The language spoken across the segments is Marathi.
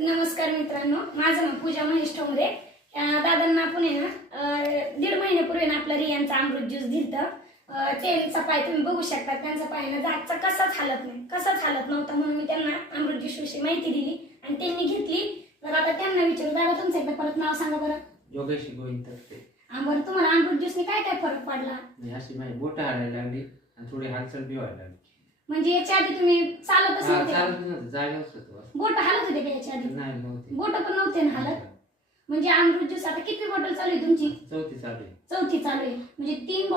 नमस्कार मित्रांनो, माझं नाव पूजा महेश ठोंबरे. दादांना आपण आहे ना 1.5 महिन्यापूर्वी ना आपला रियांचा अमृत ज्यूस दिलतं. त्यांचा पाय तुम्ही बघू शकता. त्यांचा पाय ना जागचा कसाच हालत नव्हता, म्हणून मी त्यांना अमृत ज्यूस विषयी माहिती दिली आणि त्यांनी घेतली. तर आता त्यांना विचारू, दादा तुमचं एकदा परत नाव सांगा बरं. योगेश गोविंद तर्फे. बरं, तुम्हाला अमृत ज्यूसने काय काय फरक पडला? अशी माझी बोटं हालायला लागली आणि थोडी हालचाल बी व्हायला लागली. म्हणजे याच्या आधी तुम्ही चालतच नव्हते? चालत नव्हतं, जागेवरच होतो. बोट हालत होते का याच्या आधी? नाही नव्हते. बोट पण नव्हते ना हालत. म्हणजे अमृत ज्यूस आता किती बॉटल चालू आहे तुमची? चौथी चालू आहे. चौथी चालू आहे. म्हणजे 3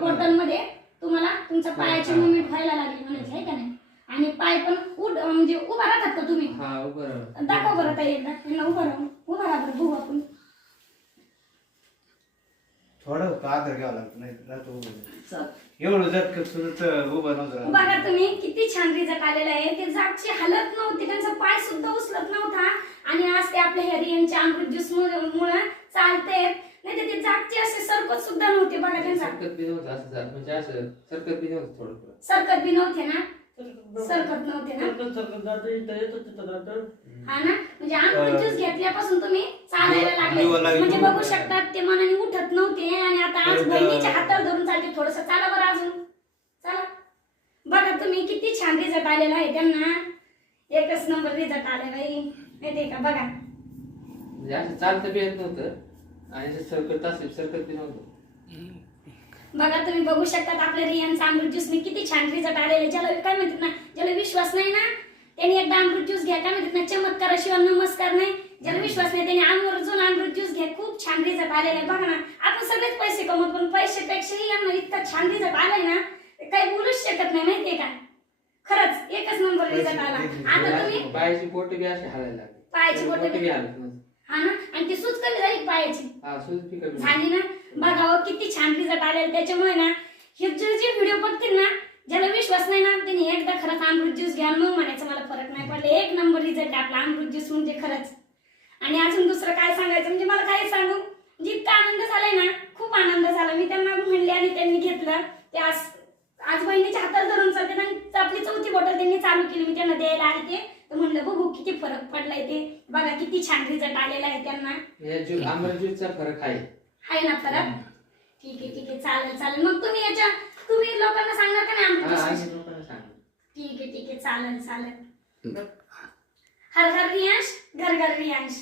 बॉटल मध्ये तुम्हाला तुमच्या पायाची मुवमेंट व्हायला लागली म्हणायचं आहे का नाही? आणि पाय पण म्हणजे उभा राहतात का तुम्ही? हा, उभं राहा. दाखव बरं ताई एकदा. यांना उभा राहा बरं, बघू आपण. थोडं आधार घ्यावा लागतो, नाही राहतो एवढं झटकत सुद्धा उभं नव्हतं. बघा तुम्ही किती छान रिझल्ट आलेला आहे. ते जागची हालत नव्हती, त्यांचा पाय सुद्धा उचलत नव्हता आणि आज ते आपल्या ह्या रियांच्या अमृत ज्यूस मुळे चालते. नाही तर ते जागचे असे सरकत सुद्धा नव्हते. बघा त्यांचा सरकत बी नव्हतं, असं म्हणजे असं सरकत बी नव्हतं. थोडं सरकत बी नव्हते ना, सरकत नव्हते ना. हा ना, म्हणजे अमृत ज्यूस घेतल्यापासून तुम्ही चालायला लागले. म्हणजे बघू शकतात ते मनाने उठत नव्हते आणि आता आज बहिणीच्या हातावर धरून चालते. थोडस चाला बरं, अजून चला. बघा तुम्ही किती छान रिझल्ट आलेला आहे त्यांना. एकच नंबर रिझल्ट आले बाई, माहितीये का? बघा म्हणजे असं चालतं बी येत नव्हतं आणि सरकत बी नव्हतं. बघा तुम्ही बघू शकतात आपल्या रियांचा अमृत ज्यूस मी किती छान रिझल्ट आलेले. ज्याला काय म्हणतात ना, ज्याला विश्वास नाही ना त्यांनी एकदा अमृत ज्यूस घ्या. काय म्हणतात ना, चमत्काराशिवाय नमस्कार नाही. ज्याला विश्वास नाही त्यांनी आवर्जून अमृत ज्यूस घ्या. खूप छान रिझल्ट आलेला आहे. बघा ना, आपण सगळेच पैसे कमवतो पण पैशापेक्षाही यांना इतका छान रिझल्ट आलाय ना, काही बोलूच शकत नाही. माहितीये का? खरंच एकच नंबर रिझल्ट आला. आता तुम्ही पायाची बोट बी अशी हालायला लागली. पायाची बोट बी हालत नव्हती. हा ना, आणि ती सूज कमी झाली पायाची. हा, सूज बी कमी झाली ना. बघा किती छान रिझल्ट आलेला. त्याच्यामुळे ना हे जे व्हिडिओ बघतील ना, ज्याला विश्वास नाही ना त्यांनी एकदा खरंच अमृत ज्यूस घ्या. मग म्हणायचं मला फरक नाही पडले. एक नंबर रिझल्ट आपला अमृत ज्यूस म्हणजे खरंच. आणि अजून दुसरं काय सांगायचं म्हणजे मला काय सांगू, जितका आनंद झालाय ना, खूप आनंद झाला. मी त्यांना म्हणले आणि त्यांनी घेतलं. ते आज बहिणीच्या हातात धरून चालते आणि आपली 4थी बॉटल त्यांनी चालू केली. मी त्यांना द्यायला आले ते, तर म्हणलं बघू किती फरक पडलाय. ते बघा किती छान रिझल्ट आलेला आहे त्यांना. अमृत ज्यूसचा फरक आहे ना फरक? ठीक आहे चालेल. मग तुम्ही लोकांना सांगणार का नाही अमृत ज्यूस? लोकांना सांग. ठीक आहे चालेल. हर घर रियांश, घर घर रियांश.